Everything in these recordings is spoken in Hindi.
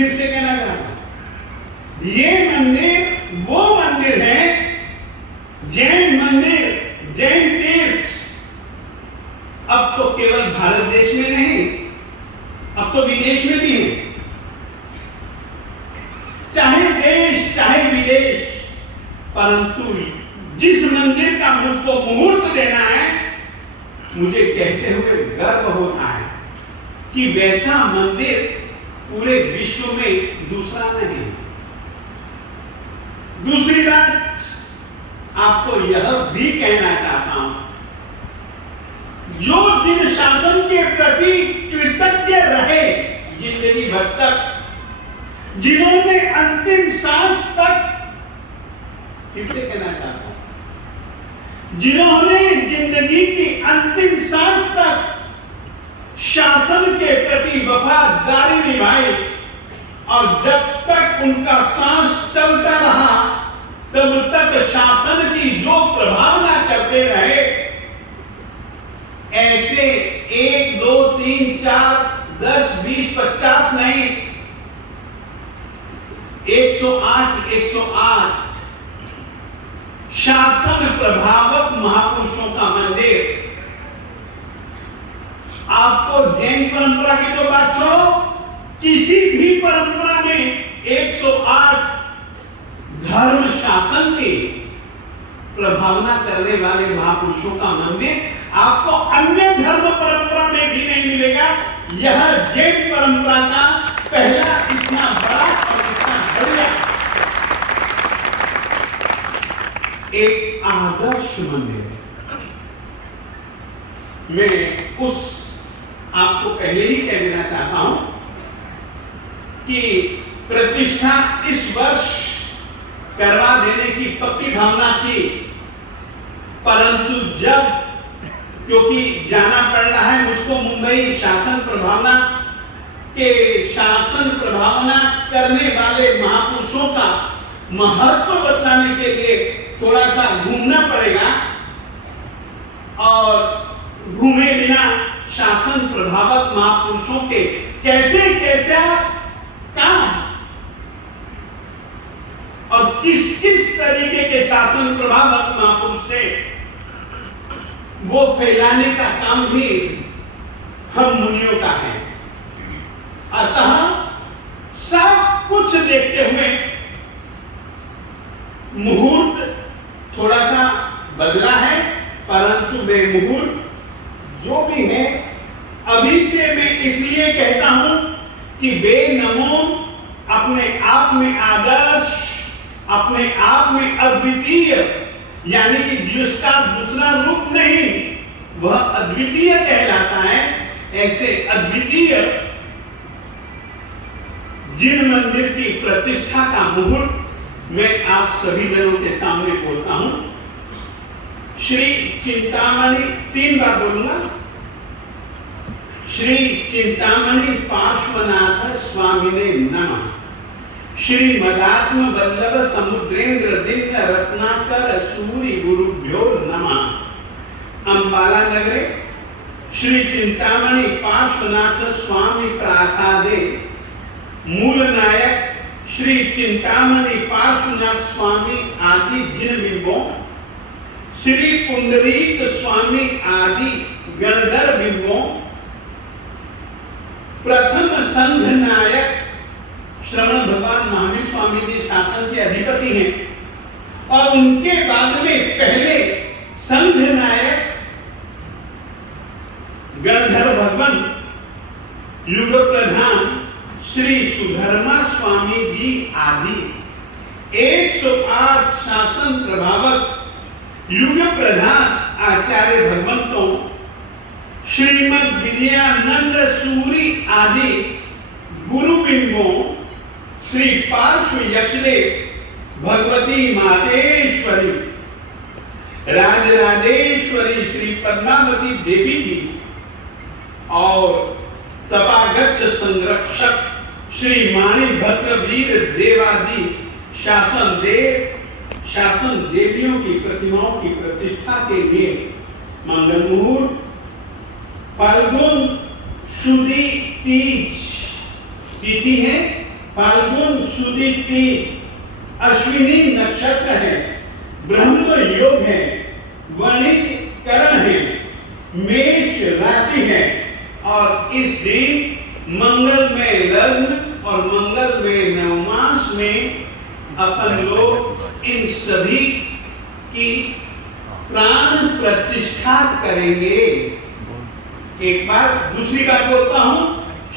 फिर से कहना चाहता हूं, ये मंदिर वो मंदिर है, जैन मंदिर, जैन तीर्थ अब तो केवल भारत देश में नहीं, अब तो विदेश में भी है। चाहे देश चाहे विदेश, परंतु जिस मंदिर का मुझको मुहूर्त देना है, मुझे कहते हुए गर्व होता है कि वैसा मंदिर पूरे विश्व में दूसरा नहीं। दूसरी बात आपको यह भी कहना चाहता हूं, जो जिन शासन के प्रति कृतज्ञ रहे जिंदगी भर तक, जिन्होंने अंतिम सांस तक, फिर से कहना चाहता हूं, जिन्होंने जिंदगी की अंतिम सांस तक शासन के प्रति वफादारी निभाई, और जब तक उनका सांस चलता रहा तब तक शासन की जो प्रभावना करते रहे, ऐसे 1 2 3 4 10 20 50 नहीं, 108 शासन प्रभावक महापुरुषों का मंदिर। आपको जैन परंपरा की तो बात छोड़ो, किसी भी परंपरा में 108 धर्म शासन की प्रभावना करने वाले महापुरुषों का मंदिर आपको अन्य धर्म परंपरा में भी नहीं मिलेगा। यह जैन परंपरा का पहला इतना बड़ा और इतना बढ़िया एक आदर्श मंदिर है। मैं उस आपको पहले ही कह देना चाहता हूं कि प्रतिष्ठा इस वर्ष करवा देने की पक्की भावना थी, परंतु जब क्योंकि जाना पड़ रहा है मुझको मुंबई शासन प्रभावना के शासन प्रभावना करने वाले महापुरुषों का महत्व बतलाने के लिए थोड़ा सा घूमना पड़ेगा, और घूमे बिना शासन प्रभावक महापुरुषों के कैसे कैसा काम और किस किस तरीके के शासन प्रभावक महापुरुष थे, वो फैलाने का काम भी हम मुनियों का है। अतः सब कुछ देखते हुए मुहूर्त थोड़ा सा बदला है, परंतु वे मुहूर्त जो भी है, अभी से मैं इसलिए कहता हूं कि वे नमो अपने आप में आदर्श, अपने आप में अद्वितीय, यानी कि जिसका दूसरा रूप नहीं, वह अद्वितीय कहलाता है। ऐसे अद्वितीय जिन मंदिर की प्रतिष्ठा का मुहूर्त मैं आप सभी जनों के सामने बोलता हूं, श्री चिंतामणि, 3 बार बोलूंगा, श्री चिंतामणि पार्श्वनाथ स्वामिने नमः, श्री मदात्म वल्लभ समुद्रेंद्र दिव्य रत्नाकर सूरि गुरुभ्यो नमः। अंबाला नगरे श्री चिंतामणि पार्श्वनाथ स्वामी प्रासादे मूल नायक श्री चिंतामणि पार्श्वनाथ स्वामी आदि जिन बिंबों, श्री पुंडरीक स्वामी आदि गणधर बिंबों, प्रथम संघ नायक श्रवण भगवान महावीर स्वामी जी शासन के अधिपति हैं, और उनके बाद में पहले संघ नायक गणधर भगवान युग प्रधान श्री सुधर्मा स्वामी जी आदि 108 शासन प्रभावक युग प्रधान आचार्य भगवंतों, श्रीमद विद्यानंद सूरि आदि गुरु बिंबों, श्री पार्श्व यक्षदेव भगवती मातेश्वरी राजराजेश्वरी श्री पद्मावती देवी जी, और तपागच्छ संरक्षक श्री माणिभद्र वीर देवादि शासन देवियों की प्रतिमाओं की प्रतिष्ठा के लिए मंगल मुहूर्त फाल्गुन शुदी तीज तिथि है फाल्गुन शुदी तीज, अश्विनी नक्षत्र है, ब्रह्म योग है, वणिज करण है, मेष राशि है और इस दिन मंगल में लग्न और मंगल में नवमास में अपन लोग इन सभी की प्राण प्रतिष्ठा करेंगे। एक बार दूसरी बात बोलता हूं,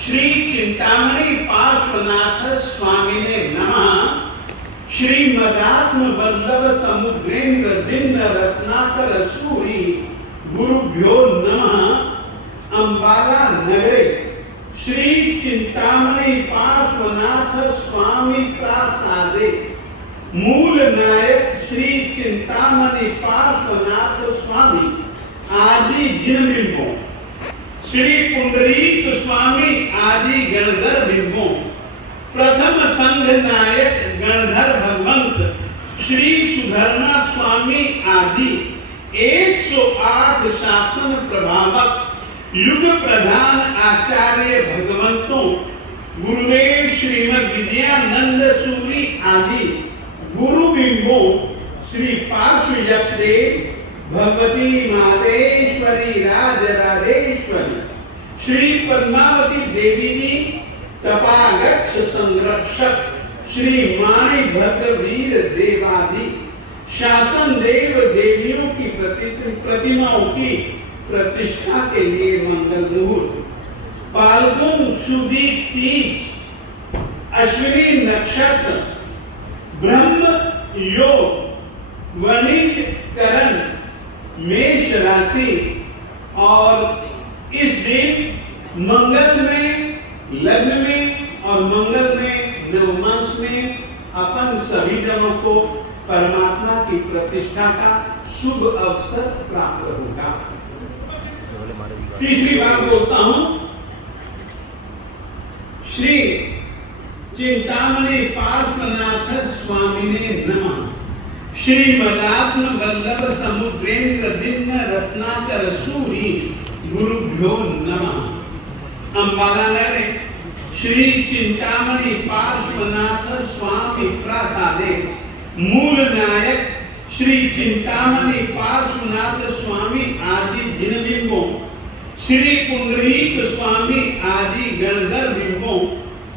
श्री चिंतामणि पार्श्वनाथ स्वामिने नमः, श्रीमदात्म वल्लभ समुद्रेन्द्र दिन रत्नाकर सूरि गुरुभ्यो नमः। अंबाला नगरे श्री चिंतामणि पार्श्वनाथ स्वामी प्रासादे मूल नायक श्री चिंतामणि पार्श्वनाथ स्वामी आदि जिनबिंबों, श्री पुंडरीक स्वामी आदि गणधर बिंबों, प्रथम संघ नायक गणधर भगवंत श्री सुधर्मा स्वामी आदि 108 शासन प्रभावक युग प्रधान आचार्य भगवंतों गुरुदेव श्रीमद विद्यानंद सूरी आदि गुरु बिंबों, श्री पार्श्व यक्षदेव भगवती मातेश्वरी राजराजेश्वरी श्री पद्मावती देवी जी तपागच्छ संरक्षक श्री माणि भद्र वीर देवादि शासन देव देवियों की प्रतिमाओं की प्रतिष्ठा के लिए मंगल मुहूर्त, फाल्गुन शुदी तीज, अश्विनी नक्षत्र, ब्रह्म योग, वणिज करण, मेष राशि और इस दिन मंगल में लग्न में और मंगल में नवमास में अपन सभी जनों को परमात्मा की प्रतिष्ठा का शुभ अवसर प्राप्त होगा। तीसरी बात बोलता हूं, श्री चिंतामणि पार्श्वनाथ स्वामिने नमः, श्रीमदात्म वल्लभ समुद्रेन्द्र दिन रत्नाकर सूरि गुरुभ्यो नमः। अंबाला नगरे श्री चिंतामणि पार्श्वनाथ स्वामी प्रासादे मूल नायक श्री चिंतामणि पार्श्वनाथ स्वामी आदि जिनबिंबों, श्री पुंडरीक स्वामी आदि गणधर बिंबों,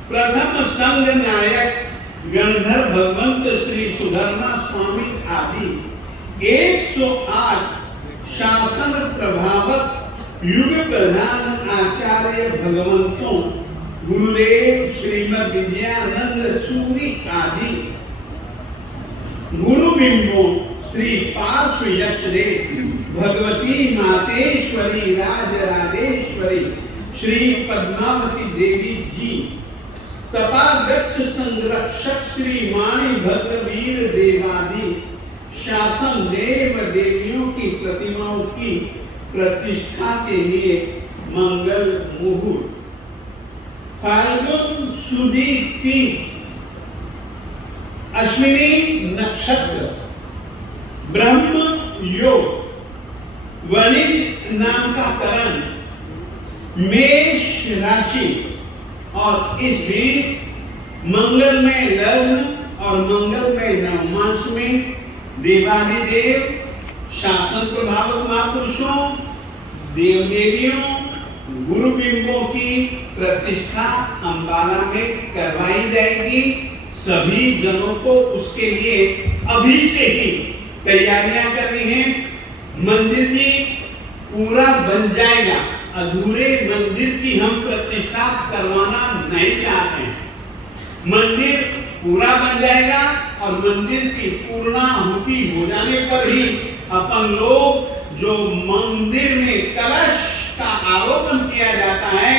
प्रथम संघ नायक गणधर भगवंत श्री सुधर्मा स्वामी आदि 108 शासन प्रभावक युग प्रधान आचार्य भगवंतों गुरुदेव श्रीमद विद्यानंद सूरि आदि गुरु बिंबों, श्री पार्श्व यक्षदेव भगवती मातेश्वरी राजराजेश्वरी श्री पद्मावती देवी जी तपागच्छ संरक्षक श्री माणि भद्र वीर देवादि शासन देव देवियों की प्रतिमाओं की प्रतिष्ठा के लिए मंगल मुहूर्त, फाल्गुन शुदी तीज, अश्विनी नक्षत्र, ब्रह्म योग, वणिज नाम का करण, मेष राशि और इस दिन मंगल में लग्न और मंगल में नवमास में देवाधिदेव शासन प्रभावक महापुरुषों देव देवियों गुरु बिंबों की प्रतिष्ठा अंबाला में करवाई जाएगी। सभी जनों को उसके लिए अभी से ही तैयारियां करनी है। मंदिर जी पूरा बन जाएगा, अधूरे मंदिर की हम प्रतिष्ठा करवाना नहीं चाहते हैं। मंदिर पूरा बन जाएगा और मंदिर की पूर्णाहुति हो जाने पर ही अपन लोग जो मंदिर में कलश का आरोपण किया जाता है,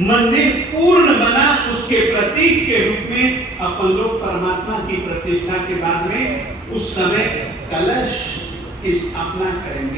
मंदिर पूर्ण बना उसके प्रतीक के रूप में अपन लोग परमात्मा की प्रतिष्ठा के बाद में उस समय कलश स्थापना करेंगे।